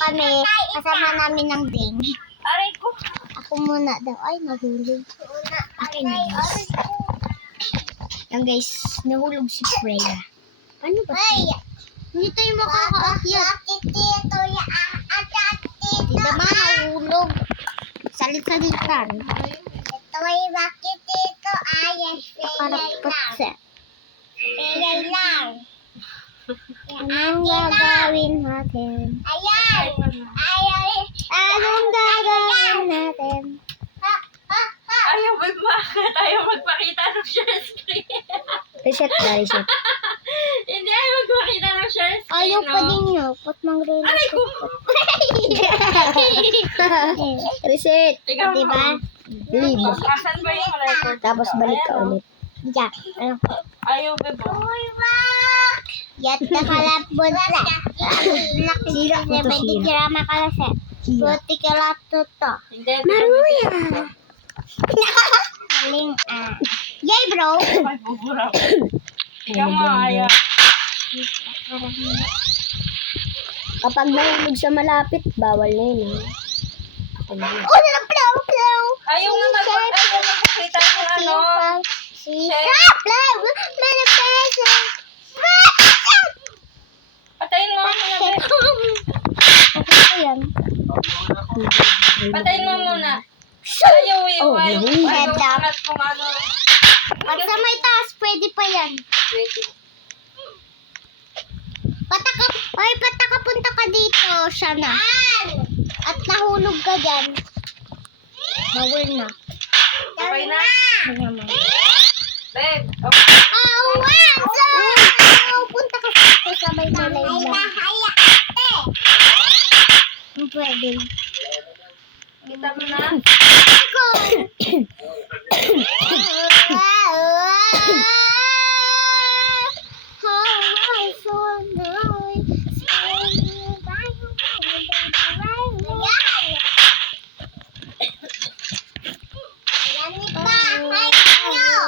kami, kasama namin ng Ding. Aray ko. Ako muna daw. Ay, nahulog. Okay na guys. Yan guys, nahulog si Freya. Ano ba? Ay, hindi tayo makakaakyat. Hindi naman nahulog. Salit-salitan. Ito ay bakit ito ayas. Parang Freya lang. Anong gagawin natin? Ayan! Anong gagawin natin? Ayaw magpakita ng share screen. Reset na, reset. Hindi ayaw magpakita ng share screen. Ayaw pa din nyo. Put mang-reset. Aray ko. Reset. Ikaw Diba? Leave. Asan ba yung record? Tapos balik ka ulit. Diyan. Ano? Ayaw ba ba? Yat na kalapot na. Black Sira ko to, 70 sira. grama kalase. Buti kalapot to. Hindi. Maruya. Maling Yay bro. Ay, bubura. Ikaw nga ayaw. Kapag nahulog sa malapit, bawal na yun. Oh, nalaplaw. Ayaw nga magpakita ng ano. Patayin mo muna. Patayin mo muna. Ayaw eh. Oh, Ayaw nahulog. angat kung ano. Pag sa may taas, pwede pa yan. Pataka punta ka dito, Shana. At nahulog ka dyan. Bawal na. Okay na? Naman. Babe, okay. Punta ka dito sa may kulay lang. Pwede. Kita mo na. Go!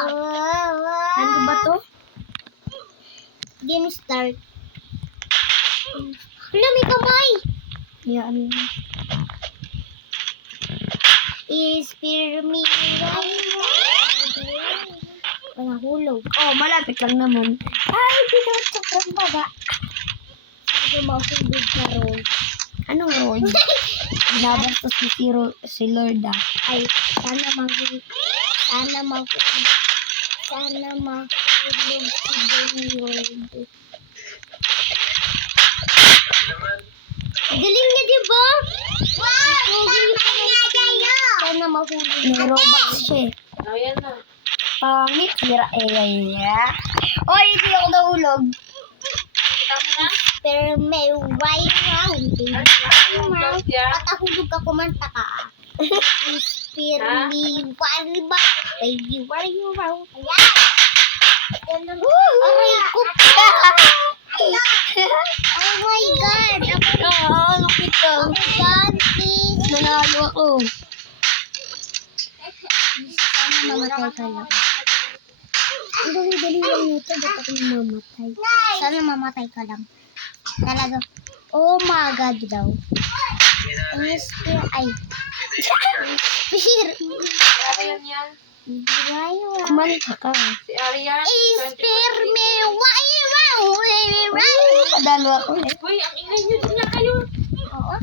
Ano ba to? Game start. Wala, may kamay! Yan. Ispir me Walang hulog. Oh, malapit lang naman. Ay, pinot sa baba. Sabi mo, hulog ka ron. Anong road? Labas to si Lord ah. Ay, sana mahulog si Lord. Galing niya, di ba? Sana mahulog. May Robux siya eh. Ayan na. Pangit, sira Oy, hindi ako nahulog. Kita mo na. Pero may right round, baby. Close yan. Patahulog ka, kumanta ka. Inspire me, why ba? Baby, why you round? Ayan! Aray ko pa! Oh my God! Lupit ka. Ganti! Nanalo ako. Sana mamatay ka lang. Ang dali-dali lang nito. Ba't ako mamatay? Sana mamatay ka lang. Talaga. Oh my God daw. Inspire, ay. Inspire. Arian yan. Kumanta ka. Si Arian. Inspire me, why you round? Padalo ako eh. Uy, ang ingay nyo din na kayo. Oo.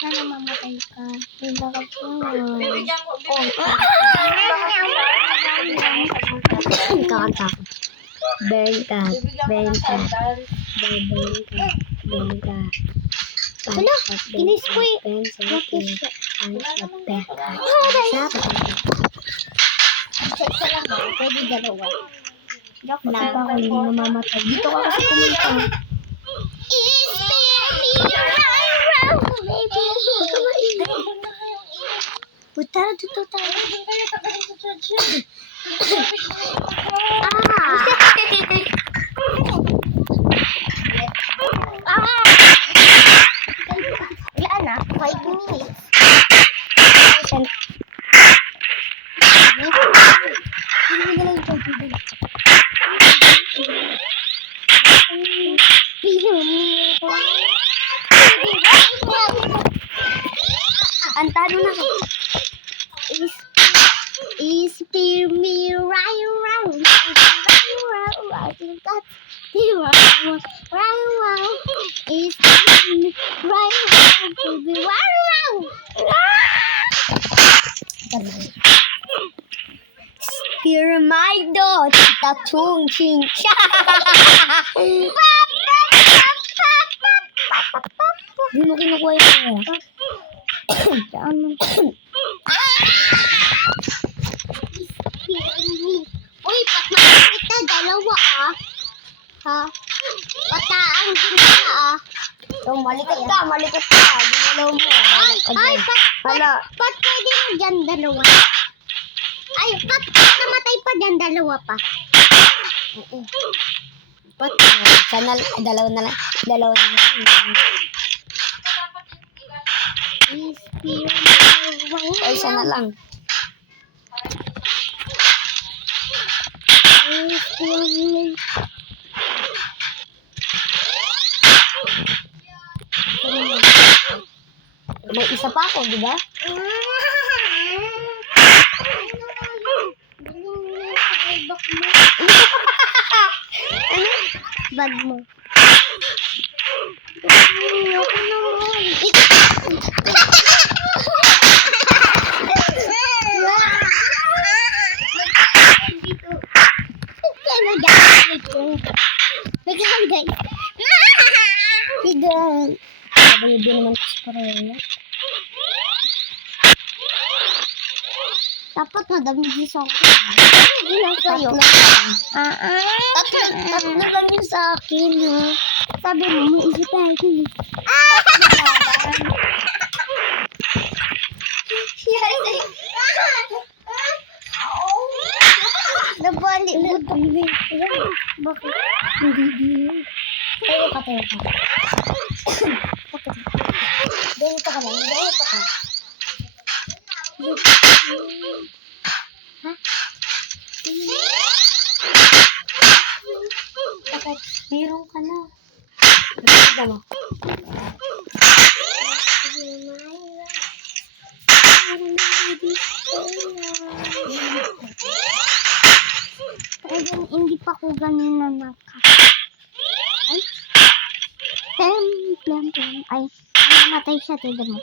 Sana mamatay ka. Bakit ko? Bibigyan ko. Kakanta ko. Bengka. Bibigyan ko ng Bengka. sandal. Bengka. Bengka. Wala, kinis ko eh. Check ka lang ah. Pwede dalawa. Wala pa ako, hindi namamatay. Dito ka kasi pumunta. Inspire me, round, baby. Puta, dito tayo. Doon kayo tagalin sa church. Wala na, 5 minutes. Hindi mo na lang ito. Ano na ako? Spear me right around. Spear my dot, ta chung ching cha. Di mo kinukuha yung pera. Saan mo? Uy, patmakamit na dalawa ha? Pataang din na So, malikot ka. Ginalaw mo. Ay, Hala. pat pwede mo dyan dalawa. Ay, pat namatay pa dyan dalawa pa. Oo. Pat, Sana, dalawa na lang. Ay, sana lang. May isa pa ako, di ba? Bag mo. Baby naman kasi parang. Dapat nadami sa akin. Hindi lang sa'yo. Tatlo lang yun sa akin, ha? Sabi mo, may isip tayo. Nabali mo tayo. Bakit? Hindi. Tayo ka. Ganito ka lang. Ha? Bakit? Mayroon ka na. Ano mo? Talagang hindi pa ko ganina Ay. Plem. Ay, namatay siya. Tignan mo.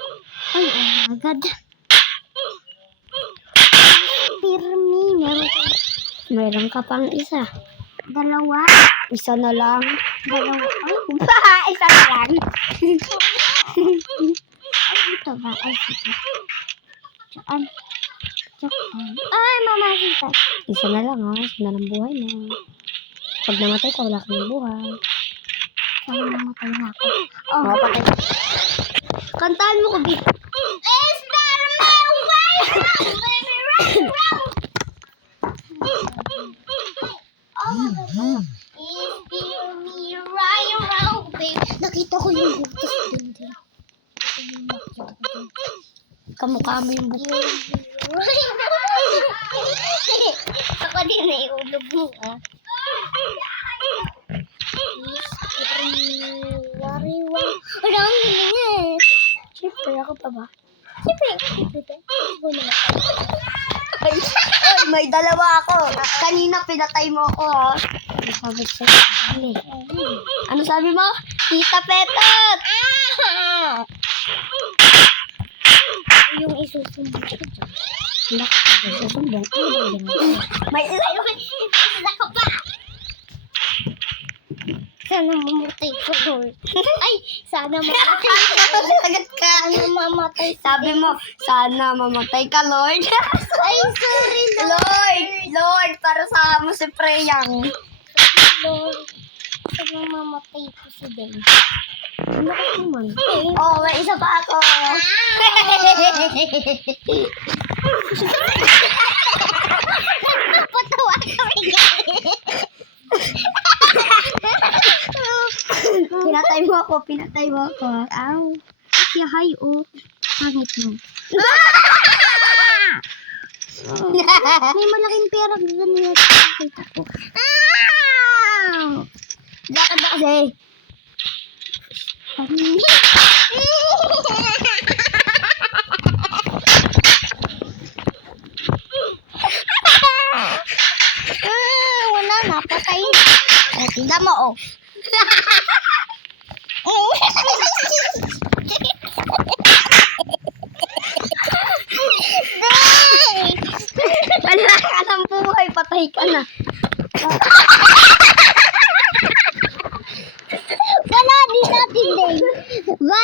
Ay, agad. Pirmi. Mayroon ka pang isa. Dalawa. Isa na lang. Dalawa. Ay, isa na lang. Ay, ito ba? Ay, sige. Diyan. Ay, mamasita. Isa na lang, ha? Isa na lang buhay mo. Pag namatay ka, wala kang buhay. Saan namatay na ako? Oh, Patay. Kantaan mo ko, Bit. Is that my way? Nakita ko yung butas din. Kamukha mo yung buko. Ako din na iulog mo, ah. Wariwa. Wala ang galing eh. Siyempre, ako pa ba? Siyempre. Ay, may dalawa ako. Kanina pinatay mo ako, ha? Ano sabi sa'yo? Ano sabi mo? Tita Petot! Yung isusumbong ko dyan. Bakit ka ba susumbong? Ano ba yung ginawa? May isa ka pa. Sana mamatay ko, Lord. Ay, sana mamatay ko. Agad ka. Sana mamatay ko. Sabi mo, sana mamatay ka, Lord. Ay, sorry, Lord, para sa mo si Preyang. Lord. Sana mamatay ko si Ben. Ano ka naman? Oh, may isa pa ako. Napatawa kami guys. Pinatay mo ako. Ow. Si Hay, oh. Pangit mo. May malaking pera ganyan. Nakita ko. Bakit ba kasi? Tignan mo, oh. Wala ka ng buhay, patay ka na. Wala, di natin din. Bye.